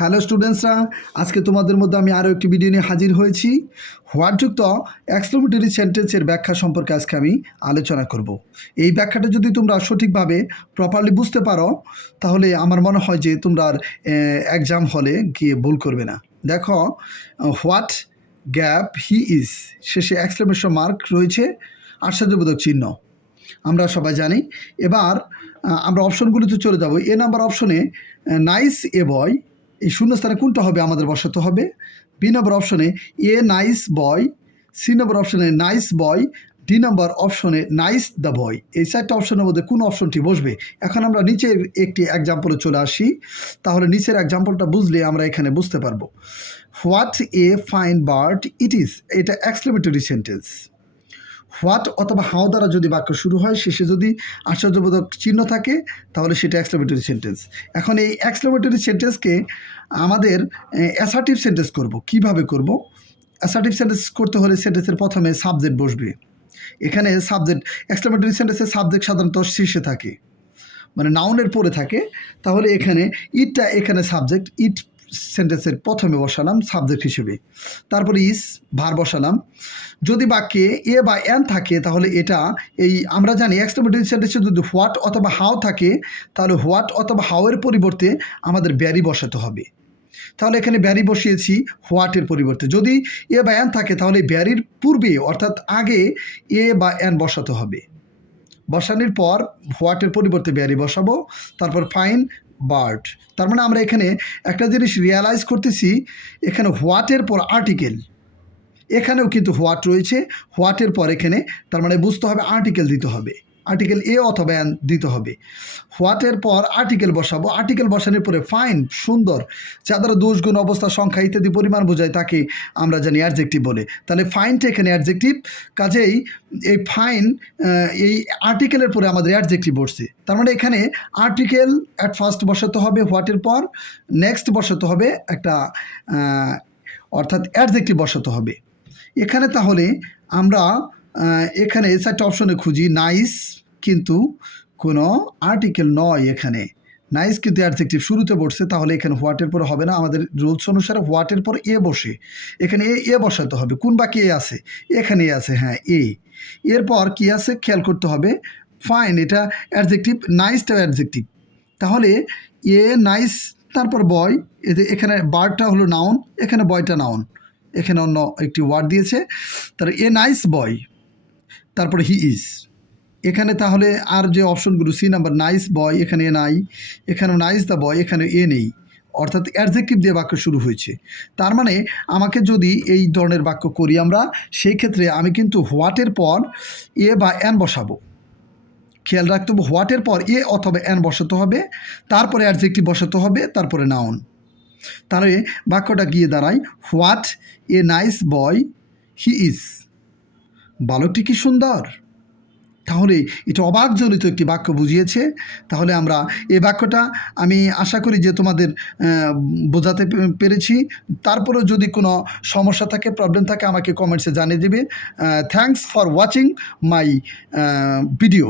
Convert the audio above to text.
Hello স্টুডেন্টসরা, আজকে তোমাদের মধ্যে আমি আরও একটি ভিডিও নিয়ে হাজির হয়েছি। হোয়াটযুক্ত এক্সক্লেমেটরি সেন্টেন্সের ব্যাখ্যা সম্পর্কে আজকে আমি আলোচনা করব। এই ব্যাখ্যাটা যদি তোমরা সঠিকভাবে প্রপারলি বুঝতে পারো তাহলে আমার মনে হয় যে তোমরা এক্সাম হলে গিয়ে ভুল করবে না। দেখো, হোয়াট গ্যাপ হি ইজ শেষে এক্সক্লেমেশন মার্ক রয়েছে, আশ্চর্যবোধক চিহ্ন আমরা সবাই জানি। এবার আমরা অপশনগুলিতে চলে যাব। এ নাম্বার অপশনে নাইস এ বয়, এই শূন্যস্থানে কোনটা হবে আমাদের বসাতে হবে। বি নম্বর অপশনে এ নাইস বয়, সি নম্বর অপশনে নাইস বয়, ডি নম্বর অপশনে নাইস দ্য বয়। এই চারটা অপশনের মধ্যে কোন অপশনটি বসবে। এখন আমরা নিচের একটি এক্সাম্পলে চলে আসি, তাহলে নিচের এক্সাম্পলটা বুঝলে আমরা এখানে বুঝতে পারবো। What a fine bird it is, এটা এক্সক্লেমেটরি সেন্টেন্স। হোয়াট অথবা হাউ দ্বারা যদি বাক্য শুরু হয়, শেষে যদি আশ্চর্যবোধক চিহ্ন থাকে তাহলে সেটা এক্সক্লেমেটরি সেন্টেন্স। এখন এই এক্সক্লেমেটরি সেন্টেন্সকে আমাদের অ্যাসার্টিভ সেন্টেন্স করব। কিভাবে করব? অ্যাসার্টিভ সেন্টেন্স করতে হলে সেন্টেন্সের প্রথমে সাবজেক্ট বসবে। এখানে সাবজেক্ট, এক্সক্লেমেটরি সেন্টেন্সের সাবজেক্ট সাধারণত শীর্ষে থাকে, মানে নাউনের পরে থাকে। তাহলে এখানে ইটটা এখানে সাবজেক্ট, ইট সেন্টেন্সের প্রথমে বসালাম সাবজেক্ট হিসেবে, তারপরে ইস ভার বসালাম। যদি বাক্যে এ বা এন থাকে তাহলে এটা, এই আমরা জানি এক্সক্লেমেটরি সেন্টেন্সে যদি হোয়াট অথবা হাউ থাকে তাহলে হোয়াট অথবা হাউয়ের পরিবর্তে আমাদের ব্যারি বসাতে হবে। তাহলে এখানে ব্যারি বসিয়েছি হোয়াটের পরিবর্তে। যদি এ বা এন থাকে তাহলে ব্যারির পূর্বে অর্থাৎ আগে এ বা এন বসাতে হবে। বসানোর পর হোয়াটের পরিবর্তে ব্যারি বসাবো, তারপর ফাইন বার্ড। তার মানে আমরা এখানে একটা জিনিস রিয়ালাইজ করতেছি, এখানে হোয়াটের পর আর্টিকেল, এখানেও কিন্তু হোয়াট রয়েছে, হোয়াটের পর এখানে তার মানে বুঝতে হবে আর্টিকেল দিতে হবে, আর্টিকেল এ অথবা এন দিতে হবে। হোয়াটের পর আর্টিকেল বসাবো, আর্টিকেল বসানোর পরে ফাইন সুন্দর, যা দ্বারা দোষ গুণ অবস্থা সংখ্যা ইত্যাদি পরিমাণ বোঝায় তাকে আমরা জানি অ্যাডজেক্টিভ বলে। তাহলে ফাইনটা এখানে অ্যাডজেক্টিভ, কাজেই এই ফাইন এই আর্টিকেলের পরে আমাদের অ্যাডজেক্টিভ বসছে। তার মানে এখানে আর্টিকেল অ্যাট ফার্স্ট বসাতে হবে হোয়াটের পর, নেক্সট বসাতে হবে একটা অর্থাৎ অ্যাডজেক্টিভ বসাতে হবে এখানে। তাহলে আমরা এখানে চারটা অপশনে খুঁজি। নাইস কিন্তু কোনো আর্টিকেল নয়, এখানে নাইস কিন্তু অ্যাডজেক্টিভ শুরুতে বসছে, তাহলে এখানে হোয়াটের পর হবে না। আমাদের রুলস অনুসারে হোয়াটের পর এ বসে, এখানে এ বসাতে হবে। কোন বাক্যে এ আছে? এখানে আছে, হ্যাঁ এ। এরপর কি আছে খেয়াল করতে হবে, ফাইন এটা অ্যাডজেক্টিভ, নাইসটাও অ্যাডজেক্টিভ। তাহলে এ নাইস, তারপর বয়, এখানে বার্ডটা হলো নাউন, এখানে বয়টা নাউন, এখানে অন্য একটি ওয়ার্ড দিয়েছে। তার এ নাইস বয়, তারপরে হি ইজ। এখানে তাহলে আর যে অপশনগুলো, সি নাম্বার নাইস বয়, এখানে এ নাই, এখানে নাইস দ্য বয়, এখানে এ নেই, অর্থাৎ অ্যাডজেক্টিভ দিয়ে বাক্য শুরু হয়েছে। তার মানে আমাকে যদি এই ধরনের বাক্য করি আমরা, সেই ক্ষেত্রে আমি কিন্তু হোয়াটের পর এ বা এন বসাবো। খেয়াল রাখতে হবে, হোয়াটের পর এ অথবা এন বসাতে হবে, তারপরে অ্যাডজেক্টিভ বসাতে হবে, তারপরে নাউন। তাহলে বাক্যটা গিয়ে দাঁড়ায় what a nice boy he is. বালকটি কি সুন্দর। তাহলে এটা অবাকজনিত একটি বাক্য বুঝিয়েছে। তাহলে আমরা এই বাক্যটা আমি আশা করি যে তোমাদের বোঝাতে পেরেছি। তারপরেও যদি কোনো সমস্যা থাকে, প্রবলেম থাকে, আমাকে কমেন্টসে জানিয়ে দেবে। Thanks for watching my video.